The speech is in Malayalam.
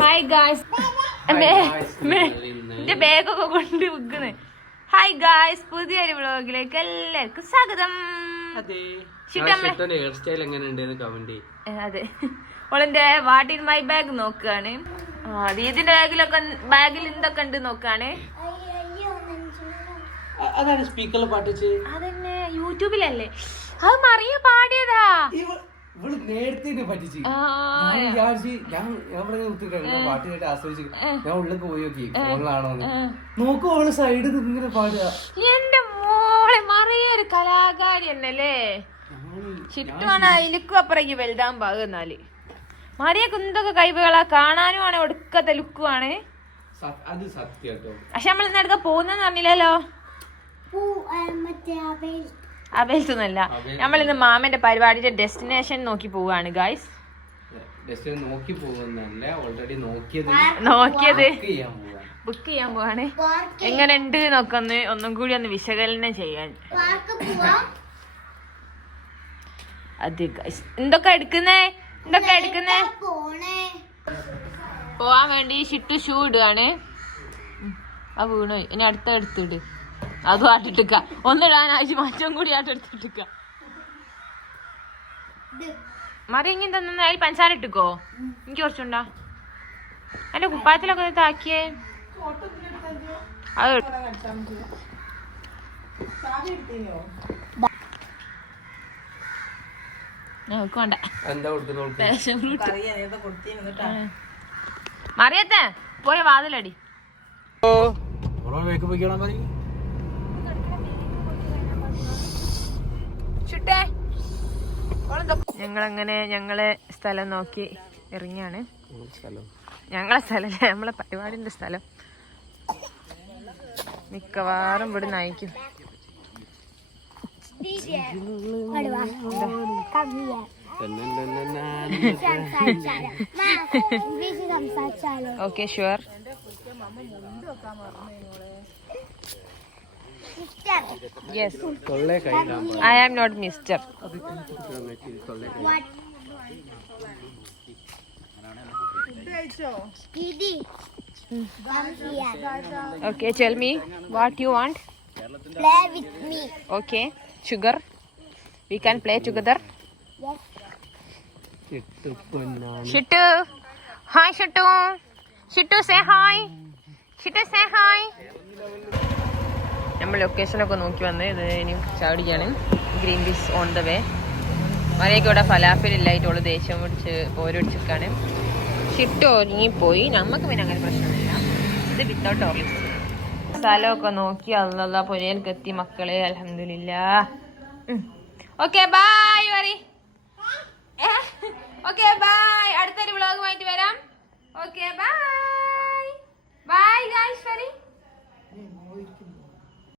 ഹായ് ഗായ്സ് എന്റെ ബാഗൊക്കെ കൊണ്ട് വിൽക്കുന്നത് ഹായ് ഗായ്സ് പുതിയൊരു വ്ളോഗിലേക്ക് എല്ലാവർക്കും സ്വാഗതം. അതെ. ഷിറ്റ് നമ്മളെ- ഹെയർ സ്റ്റൈൽ എങ്ങനെ ഉണ്ട് കമന്റ് ഏ, അതെ. ഓളെന്റെ വാട്ട് ഇൻ മൈ ബാഗ് നോക്കുകയാണ് ദീദിന്റെ ബാഗിലൊക്കെ ബാഗിൽ എന്തൊക്കെ ഉണ്ട് നോക്കാണ് അതാണ് സ്പീക്കറിൽ പാട്ടിച്ച് അതന്നെ യൂട്യൂബിലല്ലേ? അത് മറിയ നേരത്തെ പറ്റിച്ച്. ആ, ഞാൻ വിചാരിച്ച് ഞാൻ ഞാൻ പറഞ്ഞ കുത്തിട്ടാണ് പാട്ട് കേട്ട് ആസ്വദിച്ച് ഞാൻ ഉള്ളിലേക്ക് പോയി നോക്കി ഫോണിലാണോ നോക്കൂ അവൾ സൈഡിൽ ഇങ്ങനെ പാടുക. എന്റെ മോളെ മറിയൊരു കലാകാരി എന്നല്ലേ ചുറ്റുമാണ് അതിലേക്കും അപ്പുറേക്ക് വലുതാൻ പാകുന്നാൽ മറിയ കുന്തൊക്കെ കഴിവുകളാ? കാണാനും ആണ് ഒടുക്കത്തെ ലുക്കുമാണ് അത് സത്യം പക്ഷെ നമ്മൾ ഇന്നടുക്ക പോകുന്നെന്ന് പറഞ്ഞില്ലല്ലോ? അബേൽത്തൊന്നല്ല നമ്മളിന്ന് മാമന്റെ പരിപാടിയുടെ ഡെസ്റ്റിനേഷൻ നോക്കി പോവാണ് ഗായ്സ് നോക്കി പോകുന്നല്ല ഓൾറെഡി നോക്കിയത്. നോക്കിയത് ബുക്ക് ചെയ്യാൻ പോവാണ്. എങ്ങനെ ഉണ്ട് നോക്കൊന്ന് ഒന്നും കൂടി ഒന്ന് വിശകലനം ചെയ്യാൻ. അത് ഗൈസ് എന്തൊക്കെ എടുക്കുന്നേ? എന്തൊക്കെ എടുക്കുന്നേ? പോവാൻ വേണ്ടി ഷിട്ടു ഷൂ ഇടുകയാണ് ആ വീണു ഇനി അടുത്ത എടുത്തിട് അതും ആട്ടിട്ടിക്ക. ഒന്നിടാൻ ആഴ്ച മറ്റും കൂടി ആട്ട് എടുത്തിട്ടിക്ക. മറി ഇങ്ങനെ തന്നെ അതിൽ പഞ്ചസാര ഇട്ടുക്കോ? എനിക്ക് കുറച്ചുണ്ടോ. അല്ല കുപ്പായത്തിലൊക്കെ ഒന്ന് താക്കിയേ അത് വേണ്ട. മറിയത്തെ പോയ വാതിലടി. പറയും. ഞങ്ങളങ്ങനെ ഞങ്ങളെ സ്ഥലം നോക്കി ഇറങ്ങിയാണ്. ഞങ്ങളെ സ്ഥലം നമ്മളെ പരിപാടിന്റെ സ്ഥലം. മിക്കവാറും ഇവിടെ നയിക്കും. Okay sure yes I am not mister okay tell me what you want Play with me. Okay sugar we can play together ഷിട്ടു hi ഷിട്ടു ഷിട്ടു സേ ഹായ് ഷിട്ടു സേ ഹായ് നമ്മൾ ലൊക്കേഷനൊക്കെ നോക്കി വന്ന് ഇത് ഇനി ചാടിക്കാണ്. Green peas on the way മഴയൊക്കെ ഇവിടെ ഓൾ ദേഷ്യം പിടിച്ച് പോരടിച്ചിരിക്കാണ് ഷിട്ടു ഒരുങ്ങിപ്പോയി നമുക്ക് പിന്നെ അങ്ങനെ പ്രശ്നമില്ല ഇത് വിത്തൗട്ട് ഓർലിക്സ് സ്ഥലമൊക്കെ നോക്കി അല്ല പുരയിലേക്ക് എത്തി മക്കളെ അലഹമില്ല ഓക്കെ ബായ് വരി ഓക്കെ ബായ് അടുത്തൊരു വ്ളോഗുമായിട്ട് വരാം. Okay bye